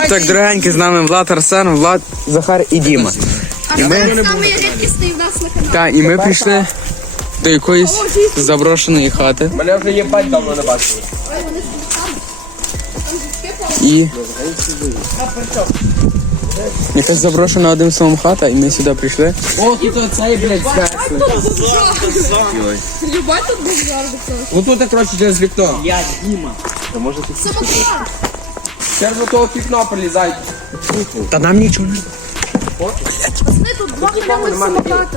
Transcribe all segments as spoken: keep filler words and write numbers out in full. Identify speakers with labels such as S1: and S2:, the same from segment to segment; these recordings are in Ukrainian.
S1: Так, дорогенькі, з нами Влад, Арсен, Влад, Захар і Діма. І ми,
S2: Самий рідкісний в нас на каналі.
S1: та, і ми прийшли до якоїсь заброшеної хати.
S3: Мене вже є пать давно не бачили.
S1: І якась заброшена одним словом хата, і ми сюди прийшли.
S3: О, тут оцей, блядь, зверху.
S2: Любать тут був завжди.
S3: Ну тут, коротше, через вікно. Я Діма. Через до того вікна прилізають.
S1: Та нам нічого не...
S2: Пацани, тут два прямо самоката.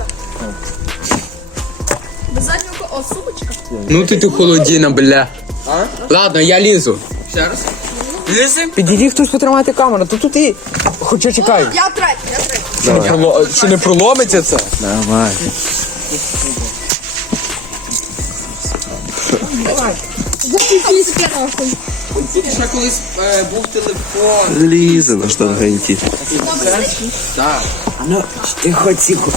S2: Без заднього... О, сумочка.
S1: Ну ти ту холодіна, бля.
S3: А?
S1: Ладно, я лізу.
S3: Ще раз. Лізем?
S1: Підійди хтось потримати камеру, то тут і... Хоча чекай.
S2: Я третій, я третій.
S1: Що не, проло... Що не проломиться це? Давай.
S2: Запустіть нахуй.
S3: Тут ще колись е, був телефон.
S4: Лізе на штангенті.
S3: Так.
S1: А ну, тихо, тихо.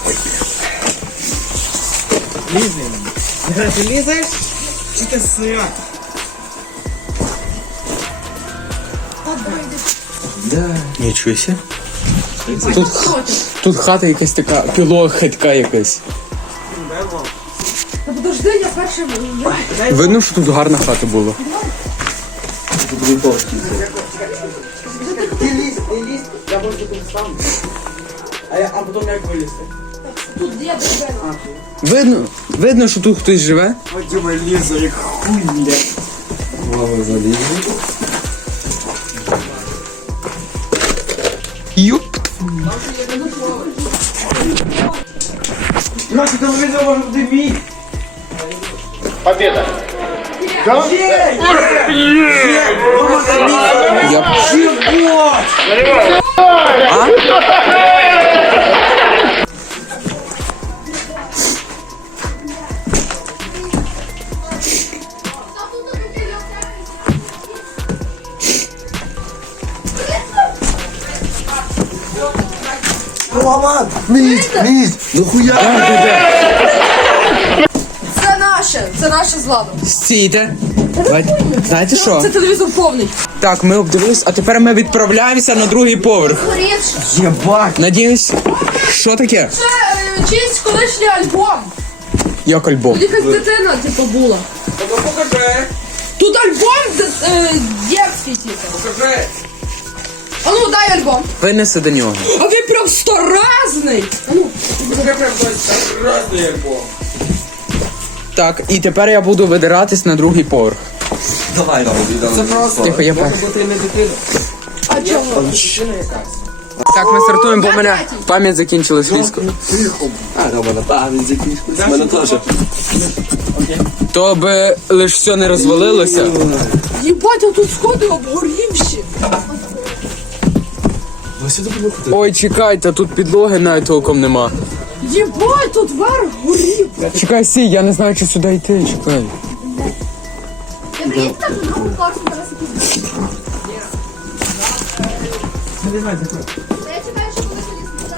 S3: Ти лізеш? Чи ти сия?
S1: Нічого ся. Тут, тут хата якась така, піло хитка якась.
S2: Та подожди, я перший.
S1: Видно, що тут гарна хата була.
S3: Ти лізь, ти лізь, я можу тут стану. А, я, а потім як вилізти?
S2: Тут є дебела.
S1: Видно, видно, що тут хтось живе.
S3: О, Діма лізе, як хуй, блядь.
S4: Мама залізе.
S1: Юп.
S3: Нахуй телевізор може бути мій.
S1: Я...
S4: Мама! Міць! Міць! Ну хуя!
S2: Це наше, це наше з Владом.
S1: Стійте. Давайте. Знаєте що?
S2: Це телевізор повний.
S1: Так, ми обдивились, а тепер ми відправляємося на другий поверх.
S2: Горівши.
S1: Єбать. Надіюсь, що таке?
S2: Це е, чийсь колишній альбом.
S1: Як альбом?
S2: Якась дитина, типу, була.
S3: Ну покажи,
S2: Тут альбом де- е, дєвський, типу.
S3: покажи.
S2: А ну, дай альбом.
S1: Винеси до нього.
S2: А він прям сторазний. А ну,
S3: Покажи прям хтось разний як був.
S1: Так, і тепер я буду видиратись на другий поверх.
S4: Давай, давай,
S3: Це просто.
S1: Тихо, я
S3: Може
S1: перший.
S3: бути не дитина.
S2: а чого?
S3: Дитина якась.
S1: Так, ми стартуємо, бо в мене пам'ять закінчилась різко.
S4: А, Рома, на пам'ять закінчилась. У мене теж.
S1: То би лиш все не розвалилося.
S2: Єбать, а тут сходи обгорівші.
S4: Ось я буду ходити.
S1: Ой, чекайте, тут підлоги навіть толком нема.
S2: Єбать, тут верх горів.
S1: Чекай, сій, я не знаю, чи сюди йти, чекай.
S2: Я приїду там до другого класу, зараз якийсь. Я чекаю, що буде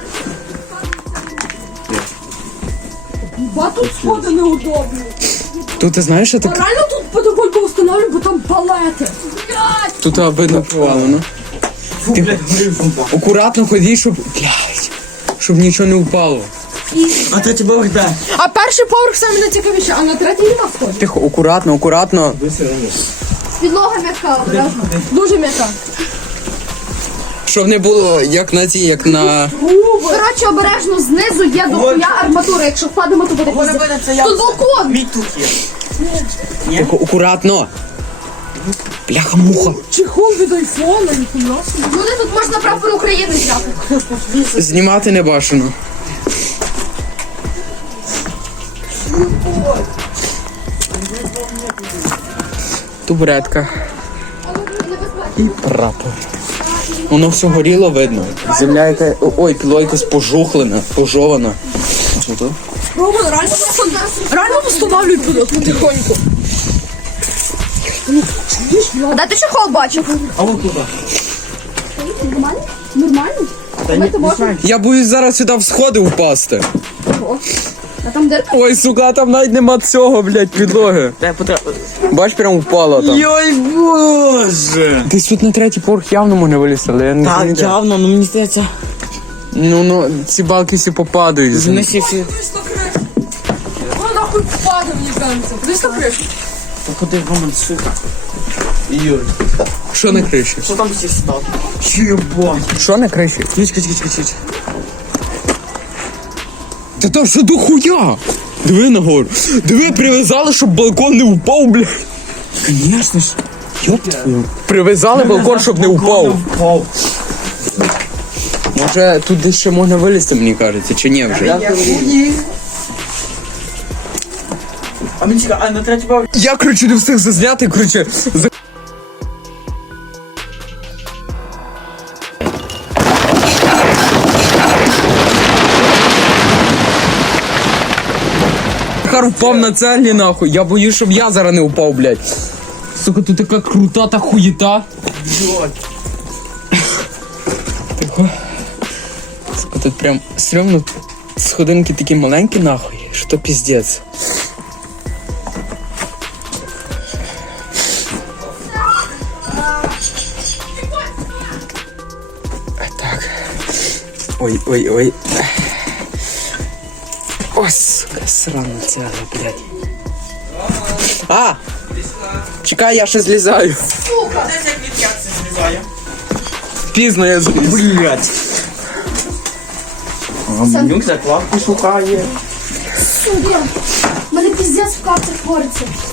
S2: Єбать, тут сходи неудобні.
S1: Тут ти знаєш, що
S2: А
S1: так?
S2: реально тут потихоньку встановлюють, бо там палети. Блядь.
S1: Тут видно провалено. Ти акуратно ході, щоб. Блядь. Щоб нічого не впало.
S4: А ти тебе де?
S2: А перший поверх саме найцікавіше, а на третій нема сходів.
S1: Тихо, акуратно, акуратно.
S2: Підлога м'яка, обережно. Дуже м'яка.
S1: Щоб не було як на ці, як на.
S2: Коротше, обережно знизу є дохуя арматури. Якщо впадемо, то буде пізде. Тут балкон.
S3: Мій тут є.
S1: Тихо, акуратно. Бляха муха.
S2: Чехол від айфона, ніхуя собі. Люди, тут можна прапор України взяти.
S1: Знімати не бажано. Табуретка. І прапор. Воно все горіло, видно. Земля яка. Ой, піло якась пожухлена, пожована. Що то?
S2: Роман, реально встан- реально встановлюють тут потихоньку. А де ти чехол бачив?
S3: А вон туди.
S2: Нормально? Нормально? Ми ти можемо?
S1: Я боюсь зараз сюди в сходи впасти.
S2: А там дирка.
S1: Ой, сука, там навіть нема цього, блядь, підлоги.
S4: Дай потрапити.
S1: Бач, прям впало там.
S4: Йой, боже!
S1: Десь тут на третій поверх явно можна вилізти, але я не знаю.
S4: Так, явно, ну мені здається.
S1: Ну, ну, ці балки всі попадають.
S4: Не всі всі.
S2: Воно нахуй впаде, мені кажеться. Дивись на кришу.
S4: Походи, Роман, сука. Юр,
S1: Що на криші?
S4: що там всі став? Єбать.
S1: Що на криші?
S4: Чекай, чекай, чекай, чекай.
S1: Та там що до хуя? Диви нагору. Диви, прив'язали, щоб балкон не впав, блядь.
S4: Конечно ж. Йоп твою.
S1: Прив'язали балкон, щоб не впав.
S4: Впав.
S1: Може, тут десь ще можна вилізти, мені кажеться, чи ні вже?
S4: А мені чекай, а на третій бав.
S1: Я, короче, не встиг зазняти, короче. За... Захар впав на цеглі, нахуй. Я боюсь, щоб я зараз не впав, блядь. Сука, тут така крута та хуєта. Тихо. Сука, тут прям стрьомно. Сходинки такі маленькі, нахуй, що то піздець. Так. Ой, ой, ой. Ой, сука, срана ця, блядь. А! Чекай, я ще злізаю. Пізно я зліз.
S4: Блять. Гамнюк закладки шукає.
S2: Сука, в мене піздець в карті твориться.